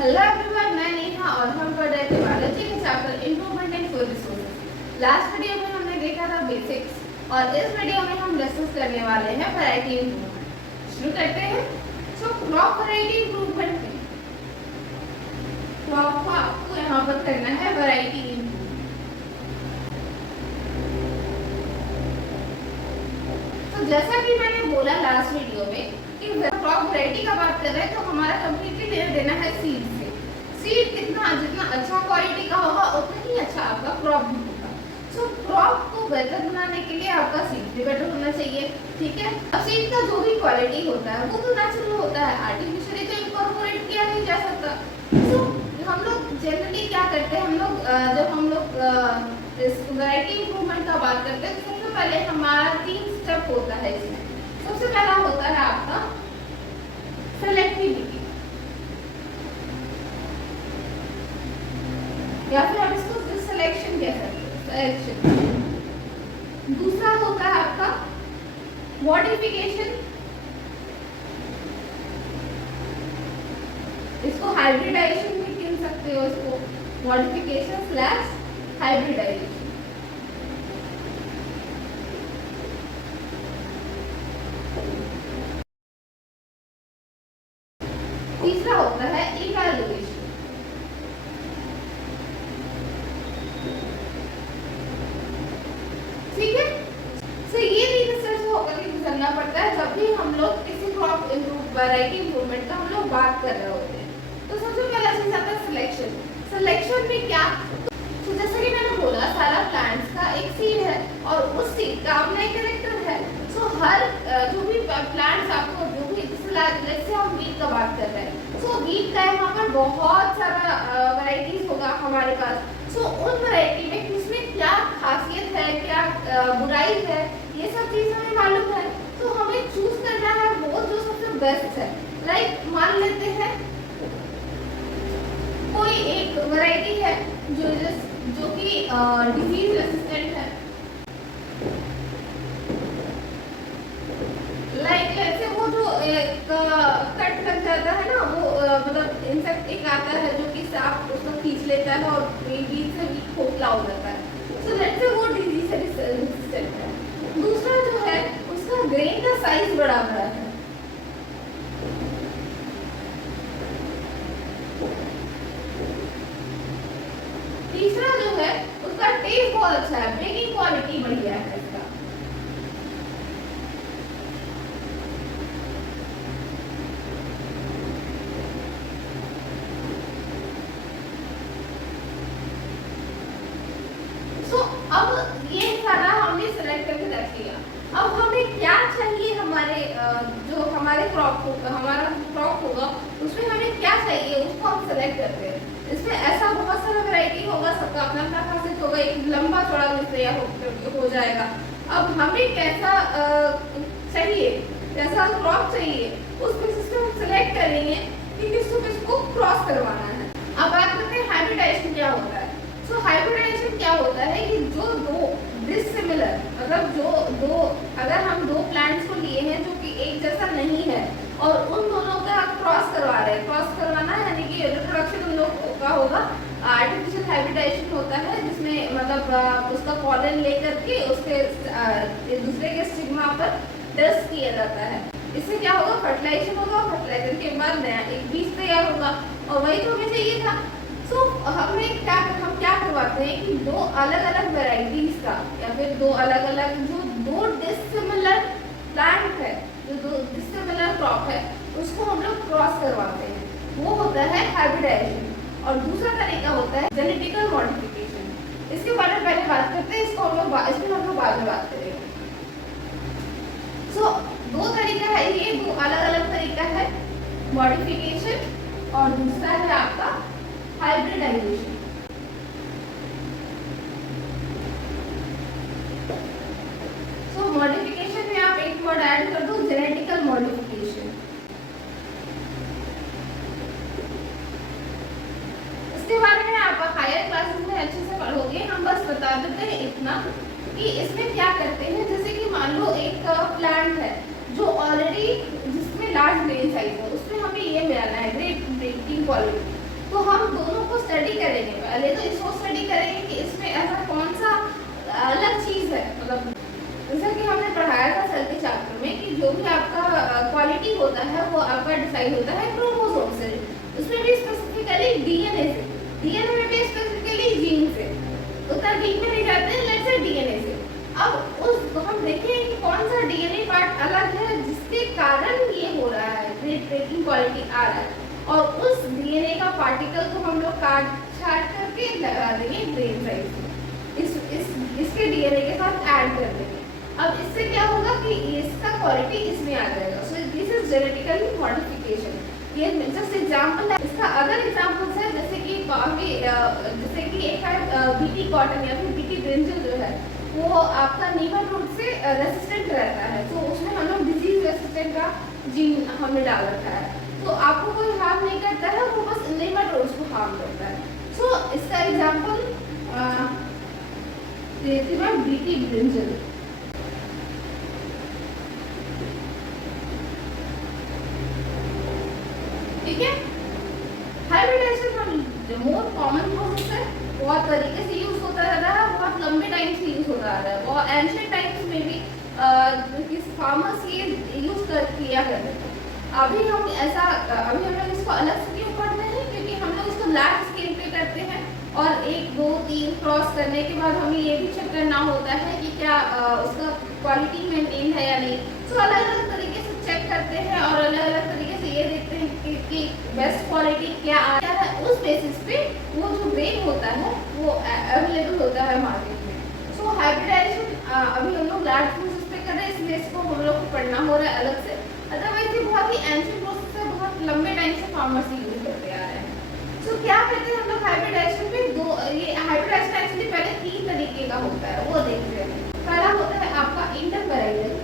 Hello everyone, मैं नेहा और हम पढ़ रहे थे बायोलॉजी के chapter improvement in food resources. Last video में हमने देखा था बेसिक्स और इस वीडियो में हम डिस्कस करने वाले हैं वैरायटी इम्प्रूवमेंट। शुरू करते हैं। सो क्रॉप वैरायटी इम्प्रूवमेंट में क्रॉप को आपको यहाँ पर करना है वैरायटी इम्प्रूवमेंट। तो जैसा कि मैंने बोला लास्ट वीडियो में कि क्रॉप वैरायटी का बात कर रहे हैं तो हमारा कंप्लीटली लेना है सीड से। सीड जितना अच्छा क्वालिटी का होगा उतना ही अच्छा आपका क्रॉप भी होगा। सो क्रॉप को बेहतर बनाने के लिए आपका सीड भी बेटर होना चाहिए, ठीक है। अब सीड का जो भी क्वालिटी होता है वो तो नेचुरल होता है, आर्टिफिशियली तो इनकॉर्पोरेट किया नहीं जा सकता। सो हम लोग जनरली क्या करते हैं, जब हम लोग इस वैरायटी इम्प्रूवमेंट का बात करते हैं तो सबसे पहले हमारा 3 स्टेप होता है इसमें। सबसे पहला होता है आपका सेलेक्टिविटी, या फिर आप इसको सिलेक्शन कह सकते हैं, सिलेक्शन। दूसरा होता है आपका मॉडिफिकेशन, इसको हाइब्रिडाइजेशन भी कह सकते हो, इसको मॉडिफिकेशन स्लैश हाइब्रिडाइजेशन। तीसरा होता है इवैल्यूएशन। ठीक है। सो ये 3 स्टेप्स होकर के गुजरना पड़ता है जब भी हम लोग किसी क्रॉप वैरायटी इम्प्रूवमेंट का हम लोग बात कर रहे होते हैं। तो सबसे पहला चीज आता है सिलेक्शन। सिलेक्शन में क्या, तो जैसे कि मैंने बोला सारा प्लांट्स का एक सीड है और उस सीड का अपना एक कैरेक्टर है। सो हर जो भी प्लांट्स आपको जो भी जैसे हम वीट का बात कर रहे हैं, सो वीट का यहाँ पर बहुत सारा वैरायटीज होगा हमारे पास। सो उन वैरायटी में किसमें क्या खासियत है, क्या बुराई है, ये सब चीज हमें मालूम है। तो हमें चूज करना है वो जो सबसे बेस्ट है। लाइक मान लेते हैं कोई एक वैरायटी है जो कि डिजीज रेसिस्टेंट है। लाइक जैसे वो जो एक कट लग जाता है ना, वो मतलब इंसेक्ट एक आता है जो कि सांप उसको खींच लेता है और बीच से भी खोखला हो जाता है। सो लेट्स से वो डिजीज रेसिस्टेंट है। दूसरा जो है उसका ग्रेन का साइज बड़ा बड़ा है। तीसरा जो है उसका टेस्ट बहुत अच्छा है, बेकिंग क्वालिटी बढ़िया है इसका। अब ये सारा हमने सिलेक्ट करके रख लिया। अब हमें क्या चाहिए, जो हमारे क्रॉप होगा उसमें हमें क्या चाहिए उसको हम सेलेक्ट करते हैं। इसमें ऐसा बहुत सारा वैरायटी होगा, सबका अपना अपना खासियत होगा, एक लंबा चौड़ा लिस्ट हो जाएगा। अब हमें कैसा चाहिए, कैसा क्रॉप चाहिए, उस बेसिस पे हम सेलेक्ट करेंगे कि किसको क्रॉस करवाना है। अब बात करते हैं हाइब्रिडाइजेशन क्या होता है। सो हाइब्रिडाइजेशन क्या होता है कि जो दो डिसिमिलर, मतलब अगर हम दो प्लांट्स को लिए हैं जो कि एक जैसा नहीं है और उन दोनों का क्रॉस करवा रहे हैं, क्रॉस करवाना यानी कि रिप्रोडक्शन उन लोगों का होगा। आर्टिफिशियल हाइब्रिडाइजेशन होता है जिसमें मतलब उसका पॉलन लेकर के उसके एक दूसरे के स्टिग्मा पर टेस्ट किया जाता है। इससे क्या होगा, फर्टिलाइजेशन होगा, फर्टिलाइजेशन के बाद नया एक बीज तैयार होगा और वही तो हमें चाहिए था। सो हम क्या करवाते हैं कि दो अलग अलग वैरायटीज का या फिर दो अलग अलग दो डिसिमिलर प्लांट है, जो दो डिसिमिलर क्रॉप है, उसको हम लोग क्रॉस करवाते हैं। वो होता है हाइब्रिडाइजेशन। और दूसरा तरीका होता है जेनेटिकल मॉडिफिकेशन। इसके बारे में पहले बात करते हैं, इसमें हम लोग बाद में बात करेंगे। सो 2 तरीका है, ये 2 अलग अलग तरीका है, मॉडिफिकेशन और दूसरा है आपका हाइब्रिडाइजेशन। सो मॉडिफिकेशन में आप एक वर्ड ऐड कर दो, जेनेटिकल मॉडिफिकेशन। इसके बारे में आप हायर क्लासेस में अच्छे से पढ़ोगे। हम बस बता देते हैं इतना कि इसमें क्या करते हैं। जैसे कि मान लो एक प्लांट है जो ऑलरेडी जिसमें लार्ज ग्रेन साइज है, उसमें हमें ये मिलाना है ग्रेट ब्रीडिंग क्वालिटी। तो हम दोनों को स्टडी करेंगे। पहले तो इसको स्टडी करेंगे कि इसमें ऐसा कौन सा अलग चीज़ है, मतलब जैसा कि हमने पढ़ाया था सेल के चैप्टर में कि जो भी आपका क्वालिटी होता है वो आपका डिसाइड होता है क्रोमोसोम से, उसमें भी स्पेसिफिकली डीएनए से, डीएनए में भी स्पेसिफिकली जीन से, उत्तर जीन में नहीं जाते हैं, लेट्स से डीएनए से। अब उस हम देखें कि कौन सा डीएनए पार्ट अलग है जिसके कारण ये हो रहा है, ग्रेड ब्रेकिंग क्वालिटी आ रहा है, और उस डीएनए का पार्टिकल को हम लोग काट छाट करके लगा देंगे ब्रेन साइड से, इसके डीएनए के साथ ऐड कर देंगे। अब इससे क्या होगा कि इसका क्वालिटी इसमें आ जाएगा। So this is genetically modification. ये जस्ट एग्जांपल है। इसका अदर एग्जांपल्स है जैसे कि जैसे कि एक है बीटी कॉटन या फिर बीटी ब्रिंजल जो है वो आपका नीमाटोड से रेसिस्टेंट रहता है, तो उसमें हम लोग डिजीज रेसिस्टेंट का जीन हमने डाल रखा है, तो आपको कोई हार्म नहीं करता है, वो बस नीमाटोड्स को हार्म करता है। सो इसका एग्जांपल देती हूँ बीटी ब्रिंजल। ठीक है, हाइब्रिडाइजेशन हम मोर कॉमन प्रोसेस है, बहुत तरीके से यूज होता रहा है, बहुत लंबे टाइम से यूज होता रहा है, और एंशिएंट टाइम्स में भी फार्मर्स ये यूज किया करते थे। अभी हम लोग इसको अलग से क्यों पढ़ रहे हैं, क्योंकि हम लोग इसको लार्ज स्केल पे करते हैं और 1 2 3 क्रॉस करने के बाद हमें ये भी चेक करना होता है कि क्या उसका क्वालिटी मेंटेन है या नहीं। तो अलग अलग तरीके से चेक करते हैं और अलग अलग तरीके से ये देखते हैं कि बेस्ट क्वालिटी क्या आ रहा है, उस बेसिस पे वो जो ब्रेन होता है वो अवेलेबल होता है मार्केट में। सो हाइब्रिडाइजेशन अभी हम लोग लार्ज प्रोसेस पे कर रहे हैं, इसलिए इसको हम लोग को पढ़ना हो रहा है अलग से, अदरवाइज ये बहुत ही एंशिएंट प्रोसेस है, बहुत लंबे टाइम से फार्मर्स यूज करते आ रहे हैं। सो क्या कहते हैं हम लोग हाइब्रिडाइजेशन में ये हाइब्रिडाइजेशन एक्चुअली पहले 3 तरीके का होता है, वो देखते हैं। पहला होता है आपका इंटरवेराइडल,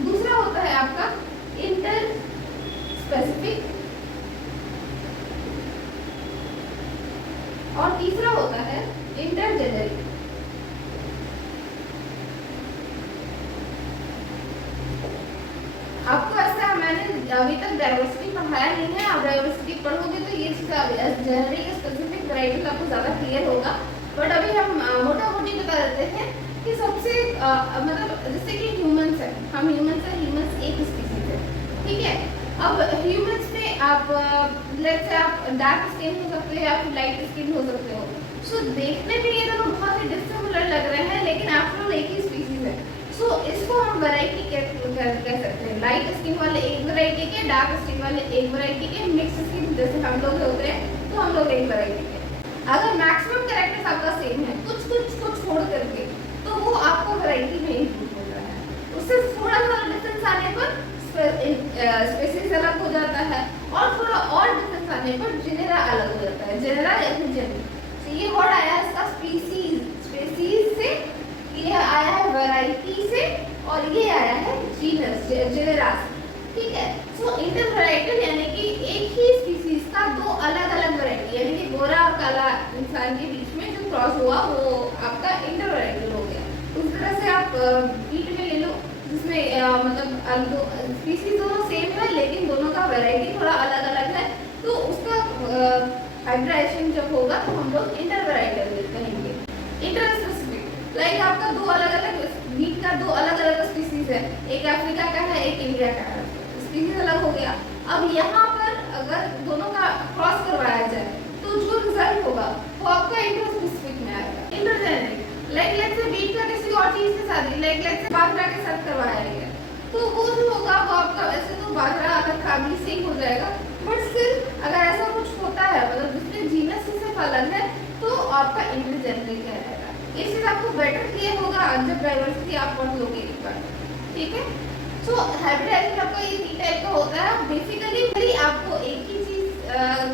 दूसरा होता है आपका इंटर स्पेसिफिक, और तीसरा होता है इंटरजेनेरिक। आपको ऐसा मैंने अभी तक डाइवर्सिटी पढ़ाया नहीं है, आप डाइवर्सिटी पढ़ोगे तो ये जेनेरिक स्पेसिफिक वैरायटी आपको ज़्यादा क्लियर होगा, बट अभी हम मोटा मोटी बता देते हैं कि सबसे मतलब जैसे कि ह्यूमंस है, हम ह्यूमंस एक स्पीसीज है, ठीक है। अब ह्यूमंस में आप लेट्स से आप डार्क स्किन हो सकते हो या फिर लाइट स्किन हो सकते हो, सो देखने में ये दोनों बहुत ही डिसिमिलर लग रहे हैं, लेकिन आफ्टर ऑल एक ही स्पीसीज है। सो इसको हम वैरायटी कह सकते हैं, लाइट स्किन वाले एक वैरायटी के, डार्क स्किन वाले एक वैरायटी के, मिक्स स्किन जैसे हम लोग होते हैं तो हम लोग एक वैरायटी के। अगर मैक्सिमम कैरेक्टर्स आपका सेम है, कुछ छोड़ करके, तो वो आपको वैरायटी में इंक्लूड हो रहा है। उससे थोड़ा थोड़ा डिफरेंस आने पर स्पेसीज अलग हो जाता है, और थोड़ा और डिफरेंस आने पर जेनेरा अलग हो जाता है, जेनेरा या फिर जेनर। तो ये वर्ड आया है इसका स्पीसीज से, ये आया है वैरायटी से, और ये आया है जीनस जेनेरा से, ठीक है। सो इंटरवैराइटल यानी कि एक ही स्पीसीज का 2 अलग अलग वैरायटी, यानी कि गोरा और काला इंसान के बीच में जो क्रॉस हुआ वो आपका इंटरवैराइटल हो गया। उस तरह से आप बीट में ले लो, जिसमें मतलब स्पीसीज दोनों सेम है लेकिन दोनों का वैरायटी थोड़ा अलग अलग है, तो उसका हाइब्रिडाइजेशन जब होगा तो हम लोग इंटरवैराइटल कहेंगे। इंटरस्पेसिफिक लाइक आपका 2 अलग अलग बीट का 2 अलग अलग स्पीसीज है, एक अफ्रीका का है एक इंडिया का है, स्पीसीज अलग हो गया। अब यहाँ पर अगर दोनों का क्रॉस करवाया जाए तो जो रिजल्ट होगा वो आपका इंटरस्पेसिफिक में आएगा। इंटरजेनेरिक लाइक लेट्स से बीट का किसी और चीज के साथ, लाइक लेट्स से बाजरा के साथ करवाया गया, तो वो जो होगा वो आपका वैसे तो बाजरा अलग फैमिली से ही हो जाएगा, बट स्टिल अगर ऐसा कुछ होता है मतलब जिसमें जीनस से सिर्फ अलग है तो आपका इंटरजेनेरिक रहेगा। ये चीज आपको बेटर क्लियर होगा जब डाइवर्सिटी आप पढ़ लोगे एक बार, ठीक है। सो हाइब्रिडाइजेशन आपका ये 3 टाइप का होता है। बेसिकली आपको एक ही चीज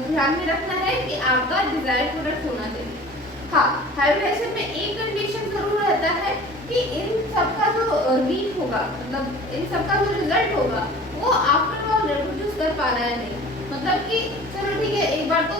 ध्यान में रखना है कि आपका डिजायर्ड प्रोडक्ट होना चाहिए। हाँ, हाइब्रिडाइजेशन में एक कंडीशन जरूर रहता है कि इन सबका जो रीट होगा, मतलब इन सबका जो रिजल्ट होगा वो आफ्टर ऑल रिप्रोड्यूस कर पा रहा है नहीं, मतलब कि चलो ठीक है एक बार तो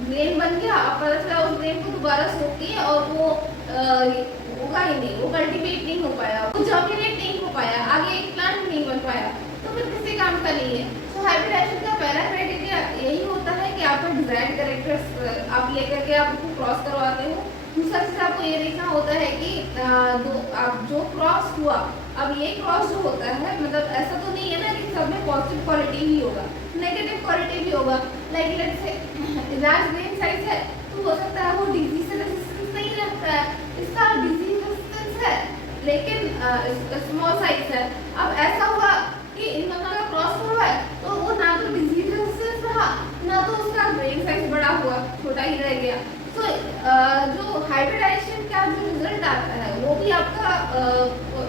ग्रेन बन गया, अब पता चला उस ग्रेन को दोबारा सोखती है और वो होगा ही नहीं, वो कल्टीवेट नहीं हो पाया, वो जर्मिनेट नहीं हो पाया, आगे एक प्लांट नहीं बन पाया, तो मतलब किसी काम का नहीं है। तो हाइब्रिडाइजेशन का पहला क्राइटेरिया यही होता है कि आपका डिजायर्ड कैरेक्टर्स आप लेकर के आप उसको क्रॉस करवाते हो। दूसरा चीज आपको ये देखना होता है कि आप जो क्रॉस हुआ, अब ये क्रॉस जो होता है मतलब ऐसा तो नहीं है ना कि सब में पॉजिटिव क्वालिटी ही होगा, नेगेटिव क्वालिटी भी होगा। Like let's say large grain size है तो हो सकता है वो डिजीज से रेजिस्टेंस नहीं रखता है, इसका डिजीज रेजिस्टेंस है लेकिन स्मॉल साइज है। अब ऐसा हुआ कि इन दोनों का क्रॉस हुआ है तो वो ना तो डिजीज रेजिस्टेंस रहा ना तो उसका ग्रेन साइज बड़ा हुआ, छोटा ही रह गया। तो जो हाइब्रिडाइजेशन का जो रिजल्ट आता है वो भी आपका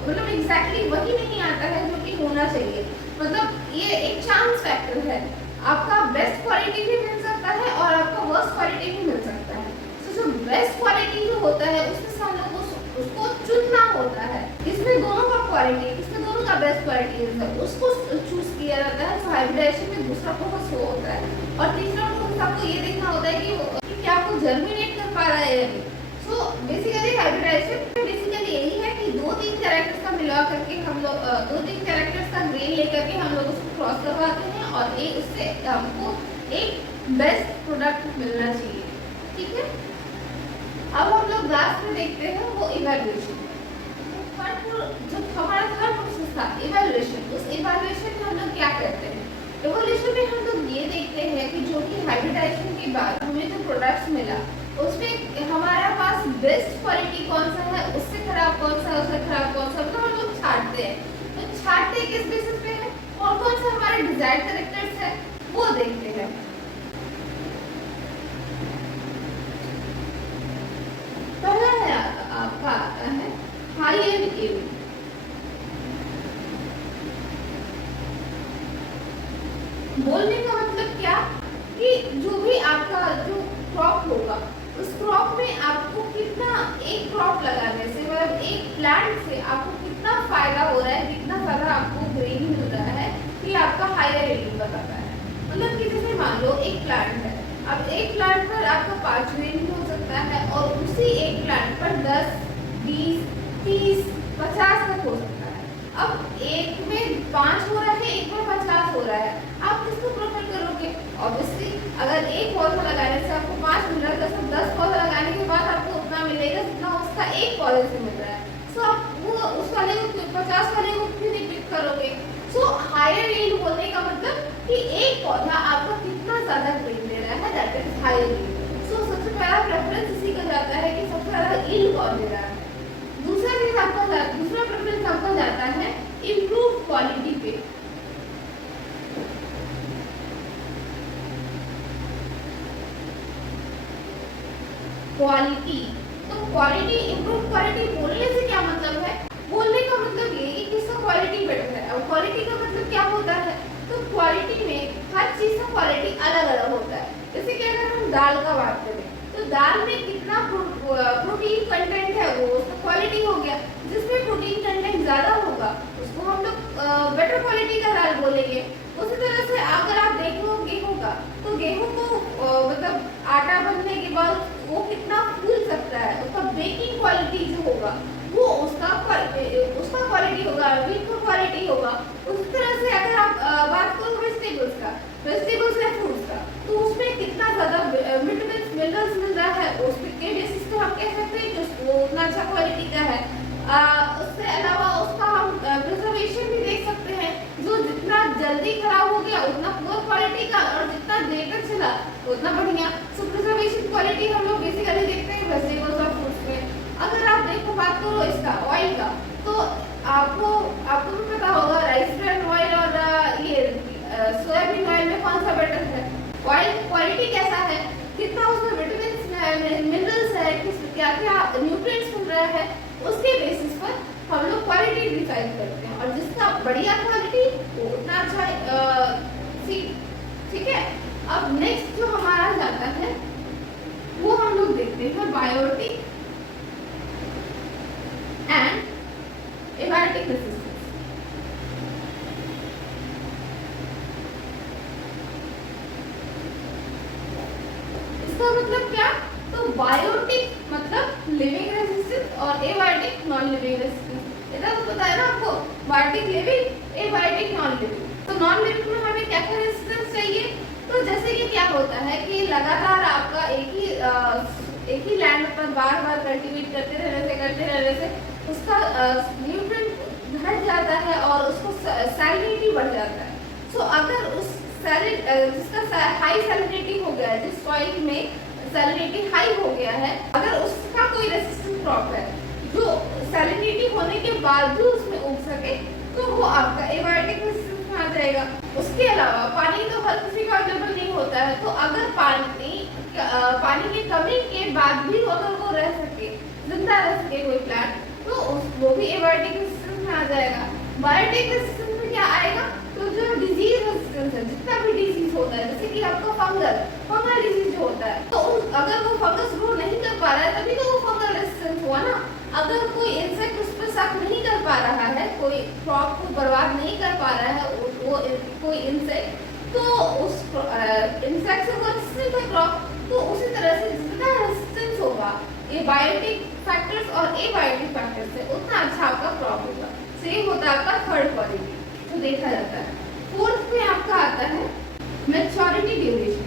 मतलब एग्जैक्टली वही नहीं आता है जो कि होना चाहिए। मतलब ये एक चांस फैक्टर है, आपका बेस्ट क्वालिटी भी मिल सकता है और आपका वर्स्ट क्वालिटी भी मिल सकता है। तो जो बेस्ट क्वालिटी जो होता है उसमें हम लोग उसको चुनना होता है। इसमें दोनों का क्वालिटी, इसमें दोनों का बेस्ट क्वालिटी है उसको चूज किया जाता है। तो हाइब्रिडाइजेशन में दूसरा प्रोसेस वो होता है। और तीसरा प्रोसेस आपको ये देखना होता है कि क्या आपको जर्मिनेट कर पा रहा है या नहीं। सो बेसिकली हाइब्रिडाइजेशन बेसिकली यही है कि 2-3 कैरेक्टर्स का मिला करके हम लोग 2-3 कैरेक्टर्स का ग्रेन लेकर के हम लोग उसको क्रॉस करवाते हैं और एक उससे हमको एक बेस्ट प्रोडक्ट मिलना चाहिए। ठीक है, अब हम लोग लास्ट में देखते हैं वो इवैल्यूएशन। जो हमारा थर्ड प्रोसेस था इवैल्यूएशन, उस इवैल्यूएशन में हम लोग क्या करते हैं? इवैल्यूएशन में हम लोग ये देखते हैं कि जो कि हाइब्रिडाइजेशन के बाद हमें जो प्रोडक्ट्स मिला उसमें हमारा पास बेस्ट क्वालिटी कौन सा है, उससे खराब कौन सा है, उससे खराब कौन सा, तो हम लोग छांटते हैं। तो छांटते किस बेसिस पे है और कौन सा हमारे डिजायर्ड कैरेक्टर्स है वो देखते हैं। पहला है आपका आता है हायर यील्ड। बोलने का मतलब क्या कि जो भी आपका जो क्रॉप होगा उस क्रॉप में आपको कितना, एक क्रॉप लगाने से मतलब एक प्लांट से आपको कितना फायदा हो रहा है, कितना ज्यादा आपको ग्रेन मिल रहा है, ये आपका हायर यील्ड बताता है। मतलब कि जैसे मान लो एक प्लांट है, अब एक प्लांट पर आपका 5 ग्रेन भी हो सकता है और उसी एक प्लांट पर 10, 20, 30, 50 तक हो सकता है। अब एक में 5 हो रहा है, एक में 50 हो रहा है, आप किसको प्रेफर करोगे? ऑब्वियसली अगर एक पौधा लगाने से आपको 5 मिल रहा है तो 10 पौधा लगाने के बाद आपको उतना मिलेगा जितना उसका एक पौधे से मिल रहा है। सो आप वो उस वाले को 50 वाले को क्यों नहीं पिक करोगे? सो हायर यील्ड बोलने का मतलब कि एक पौधा आपको कितना ज्यादा ग्रेन दे रहा है, दैट इज हायर यील्ड। सो सबसे पहला प्रेफरेंस इसी का जाता है कि सबसे ज्यादा यील्ड कौन दे रहा है। दूसरा प्रेफरेंस आपका जाता है इम्प्रूव क्वालिटी पे। क्वालिटी, तो क्वालिटी, इम्प्रूव क्वालिटी बोलने से क्या मतलब है? बोलने का मतलब ये कि किसका क्वालिटी बेटर है। अब क्वालिटी का मतलब क्या होता है? तो क्वालिटी में हर चीज का क्वालिटी अलग अलग होता है। जैसे कि अगर हम दाल का बात करें तो दाल में कितना प्रोटीन कंटेंट है वो उसका क्वालिटी हो गया। जिसमें प्रोटीन कंटेंट ज्यादा होगा उसको हम लोग बेटर क्वालिटी का दाल बोलेंगे। उसी तरह से अगर आप देखो गेहूं का, तो गेहूं को मतलब आटा बनने के बाद वो कितना फूल सकता है, उसका बेकिंग क्वालिटी जो होगा वो उसका क्वालिटी होगा, वीट का क्वालिटी होगा। उसी तरह से अगर आप बात करो वेजिटेबल्स या फ्रूट्स का, तो उसमें कितना ज्यादा विटामिन मिनरल्स मिल रहा है उसके बेसिस पे हम कह सकते हैं कि वो उतना अच्छा क्वालिटी का है। उससे अलावा उसका हम प्रिजर्वेशन भी देख सकते हैं, जो जितना जल्दी खराब हो गया उतना पुअर क्वालिटी का और जितना देर तक चला उतना बढ़िया। सो प्रिजर्वेशन क्वालिटी हम लोग बेसिकली देखते हैं वेजिटेबल्स और फ्रूट्स में। अगर आप देखो बात करो इसका ऑयल का, तो आपको भी पता होगा राइस ब्रांड ऑयल और ये सोयाबीन ऑयल में कौन सा बेटर है। ऑयल क्वालिटी कैसा है, कितना उसमें विटामिन मिनरल्स है, क्या क्या न्यूट्रिएंट्स मिल रहा है, उसके बेसिस पर हम लोग क्वालिटी डिसाइड करते हैं। और जिसका बढ़िया क्वालिटी वो उतना अच्छा ठीक है। अब नेक्स्ट जो हमारा जाता है वो हम लोग देखते हैं बायोटिक एंड एबायोटिक रेजिस्टेंस। इसका मतलब क्या? तो बायोटिक मतलब लिविंग रेजिस्टेंस और एबायोटिक नॉन लिविंग रेजिस्टेंस। इतना तो पता है ना आपको, biotic living, abiotic non living. Non milk में हमें क्या क्या रेजिस्टेंस चाहिए? तो जैसे कि क्या होता है कि लगातार आपका एक ही लैंड पर बार बार कल्टीवेट करते रहने से उसका न्यूट्रिएंट घट जाता है और उसको सैलिनिटी बढ़ जाता है। सो अगर उस जिसका हाई सैलिनिटी हो गया है, जिस सॉइल में सैलिनिटी हाई हो गया है, अगर उसका कोई रेसिस्टेंट क्रॉप है जो सैलिनिटी होने के बावजूद उसमें उग सके, तो वो आपका एबायोटिक रेसिस्टेंस में आ जाएगा। उसके अलावा पानी तो हर किसी का अवेलेबल नहीं होता है, तो अगर पानी की कमी के बाद भी अगर वो रह सके, जिंदा रह सके कोई प्लांट, तो वो भी एबायोटिक रेसिस्टेंस में आ जाएगा। बायोटिक रेसिस्टेंस में क्या आएगा? तो जो डिजीज रेजिस्टेंस है, जितना भी डिजीज होता है, जैसे कि आपका फंगल डिजीज जो होता है, तो अगर वो फंगस ग्रो नहीं कर पा रहा है तभी तो वो फंगल रेजिस्टेंस हुआ ना। अगर कोई इंसेक्ट उस पर शक नहीं कर पा रहा है, कोई क्रॉप को बर्बाद नहीं कर पा रहा है वो कोई इंसेक्ट, तो उस इंसेक्ट से वो रेजिस्टेंट है क्रॉप, तो उसी तरह से जितना रेजिस्टेंस होगा एबायोटिक फैक्टर्स और एबायोटिक फैक्टर्स से, उतना अच्छा आपका क्रॉप होगा। सेम होता है आपका थर्ड क्वालिटी जो देखा जाता है। फोर्थ में आपका आता है मैच्योरिटी ड्यूरेशन।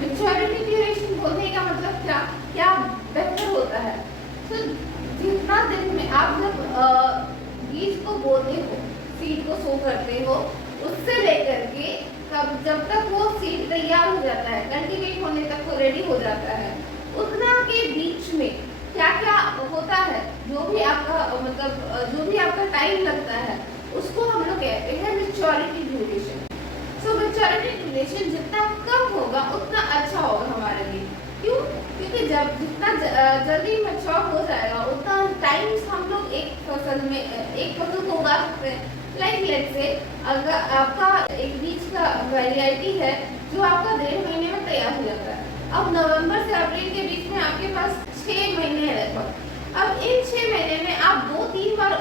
मैच्योरिटी ड्यूरेशन बोलने का मतलब क्या बेहतर होता है? तो जितना दिन में आप जब बीज को बोते हो, सीड को सो करते हो, उससे लेकर के जब तक वो सीड तैयार हो जाता है, कल्टीवेट होने तक वो रेडी हो जाता है, उतना के बीच में क्या क्या होता है, जो भी आपका टाइम लगता है, उसको हम लोग कहते हैं मैच्योरिटी ड्यूरेशन। सो मैच्योरिटी ड्यूरेशन जितना कम होगा उतना अच्छा होगा हमारे लिए। क्यों? क्योंकि जब जितना जल्दी मैच्योर हो जाएगा उतना टाइम्स हम लोग एक फसल को उगा सकते हैं। लाइक लेट्स से अगर आपका एक बीज का वैरायटी है जो आपका 1.5 महीने में तैयार हो जाता है। अब नवंबर से अप्रैल के बीच में आपके पास 6 महीने है लगभग। अब इन 6 महीने में आप 2-3 बार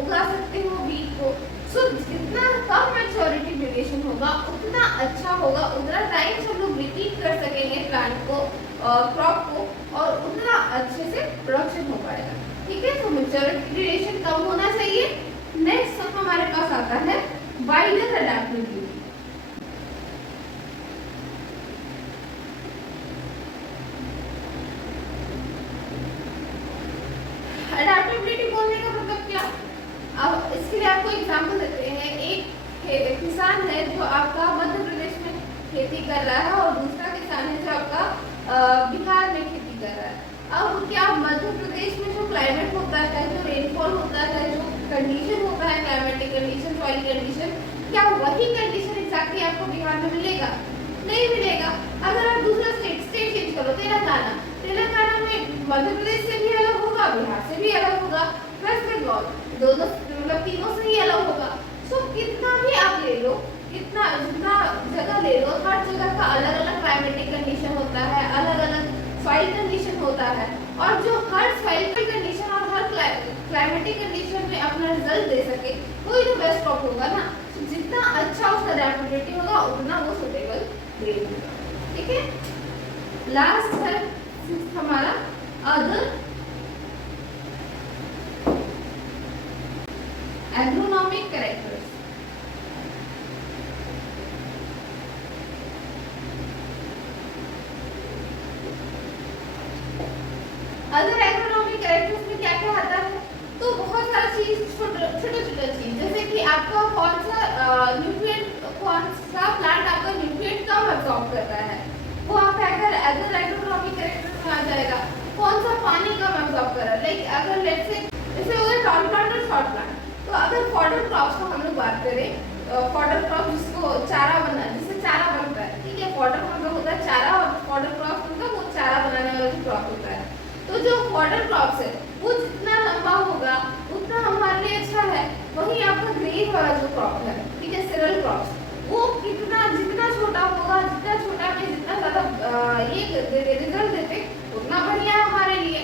उगा सकते हो बीज को। सो जितना कम मैच्योरिटी ड्यूरेशन होगा उतना अच्छा होगा, उतना टाइम हम लोग रिपीट कर सकेंगे प्लांट को, क्रॉप को, और उतना अच्छे से प्रोडक्शन हो पाएगा। ठीक है, तो मैच्योरिटी ड्यूरेशन कम होना चाहिए। नेक्स्ट हमारे पास आता है वाइडर अडैप्टेबिलिटी। अडैप्टेबिलिटी बोलने का मतलब क्या? अब इसके लिए आपको एग्जांपल देते हैं। एक किसान है जो आपका मध्य प्रदेश में खेती कर रहा है और दूसरा किसान है जो आपका बिहार में खेती कर रहा है। अब क्या मध्य प्रदेश में जो क्लाइमेट होता है, जो रेनफॉल होता है, जो कंडीशन होता है, क्लाइमेटिक कंडीशन, सॉइल कंडीशन, क्या वही कंडीशन एग्जैक्टली आपको बिहार में मिलेगा? नहीं मिलेगा। अगर आप दूसरा स्टेट चेंज करो, तेलंगाना में मध्य प्रदेश से भी अलग होगा, बिहार से भी अलग होगा, वेस्ट बंगाल, दोनों मतलब तीनों से ही अलग होगा। सो कितना भी आप ले लो, जितना जगह ले लो, हर जगह का अलग अलग क्लाइमेटिक कंडीशन होता है, अलग अलग सॉइल कंडीशन होता है, और जो हर सॉइल कंडीशन और हर क्लाइमेटिक कंडीशन में अपना रिजल्ट दे सके, वही तो बेस्ट क्रॉप होगा ना। जितना अच्छा उसका अडैप्टेबिलिटी होगा उतना वो सुटेबल ग्रेड होगा। ठीक है, लास्ट है हमारा other agronomic characters. Other agronomic characters में क्या क्या आता है? तो बहुत सारी चीज, छोटे चीज, जैसे कि आपका कौन सा प्लांट आपका न्यूट्रिएंट कम एब्सॉर्ब करता है, वो आप अदर एग्रोनॉमिक कैरेक्टर्स में आ जाएगा। कौन सा पानी कम एब्सॉर्ब कर रहा है, लाइक अगर लेट्स से जैसे हो गया टॉल प्लांट और शॉर्ट प्लांट, तो अगर फॉडर क्रॉप्स को हम लोग बात करें, फॉडर क्रॉप जिसको जिससे चारा बनता है, ठीक है, फॉडर मतलब होता है चारा, और फॉडर क्रॉप मतलब वो चारा बनाने वाला जो क्रॉप होता है। तो जो फॉडर क्रॉप्स है वो जितना लंबा होगा उतना हमारे लिए अच्छा है। वहीं आपका ग्रेन वाला जो क्रॉप है, ठीक है, सीरियल क्रॉप्स, वो जितना छोटा होगा, जितना छोटा में जितना ज्यादा ये रिजल्ट देते उतना बढ़िया है हमारे लिए।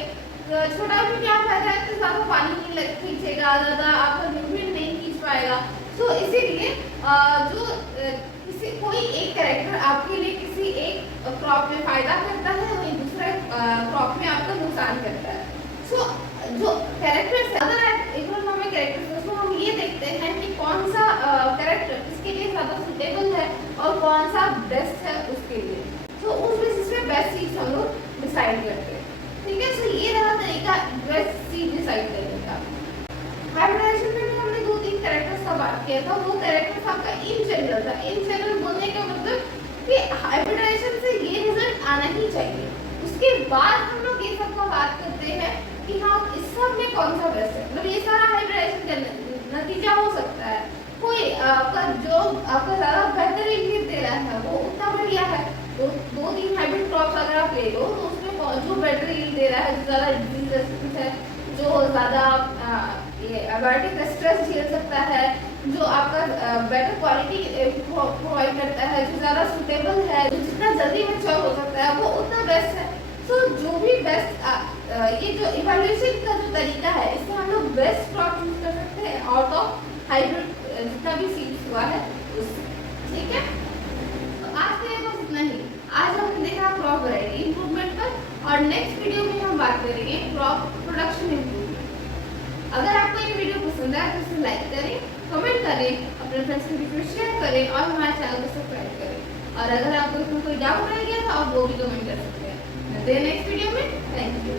छोटा में क्या फायदा है, तो ज्यादा पानी नहीं खींचेगा, ज्यादा आपका न्यूट्रिएंट नहीं खींच पाएगा। सो इसीलिए जो कोई एक कैरेक्टर आपके लिए किसी एक क्रॉप में फायदा करता है, वहीं दूसरा क्रॉप नुकसान करता है। सो जो कैरेक्टर्स है, अगर इकोनॉमिक कैरेक्टर्स उसमें हम ये देखते हैं कि कौन सा कैरेक्टर इसके लिए ज़्यादा सुटेबल है और कौन सा बेस्ट है उसके लिए। तो उस बेसिस पे बेस्ट चीज हम लोग डिसाइड करते हैं। ठीक है, सो ये रहा तरीका बेस्ट चीज डिसाइड करने का। हाइब्रिडाइजेशन में भी हमने 2-3 कैरेक्टर्स का बात किया था, वो कैरेक्टर्स आपका इन जनरल था। इन जनरल बोलने का मतलब कि हाइब्रिडाइजेशन से ये रिजल्ट आना ही चाहिए। उसके बाद हम लोग ये सब का बात करते हैं कि हाँ इस सब में कौन सा बेस्ट है। मतलब ये सारा हाइब्रिडाइजेशन का नतीजा हो सकता है, कोई आपका जो आपका ज़्यादा बेहतर इनपुट दे रहा है वो उतना बढ़िया है। तो 2-3 हाइब्रिड क्रॉप्स अगर आप ले लो तो उसमें जो बेटर यील्ड दे रहा है, जो ज़्यादा डिजीज रेजिस्टेंट है, जो ज़्यादा ये एबायोटिक स्ट्रेस झेल सकता है, जो आपका बेटर क्वालिटी प्रोवाइड करता है, जो ज़्यादा सुटेबल है, जो जितना जल्दी मैच्योर हो सकता है वो उतना बेस्ट है। तो जो भी बेस्ट ये जो इवैल्यूएशन का जो तरीका है इससे हम लोग बेस्ट क्रॉप यूज कर सकते हैं आउट ऑफ हाइब्रिड जितना भी सीड्स हुआ है उससे। ठीक है, तो आज के लिए बस इतना ही। आज हमने देखा क्रॉप वैरायटी इंप्रूवमेंट पर, और नेक्स्ट वीडियो में हम बात करेंगे क्रॉप प्रोडक्शन इंप्रूवमेंट। अगर आपको ये वीडियो पसंद आया तो इसे लाइक करें, कमेंट करें, अपने फ्रेंड्स के बीच में शेयर करें और हमारे चैनल को सब्सक्राइब करें। और अगर आपको इसमें कोई डाउट रह गया तो आप वो भी कमेंट कर सकते हैं। मिलते हैं नेक्स्ट वीडियो में। Thank you.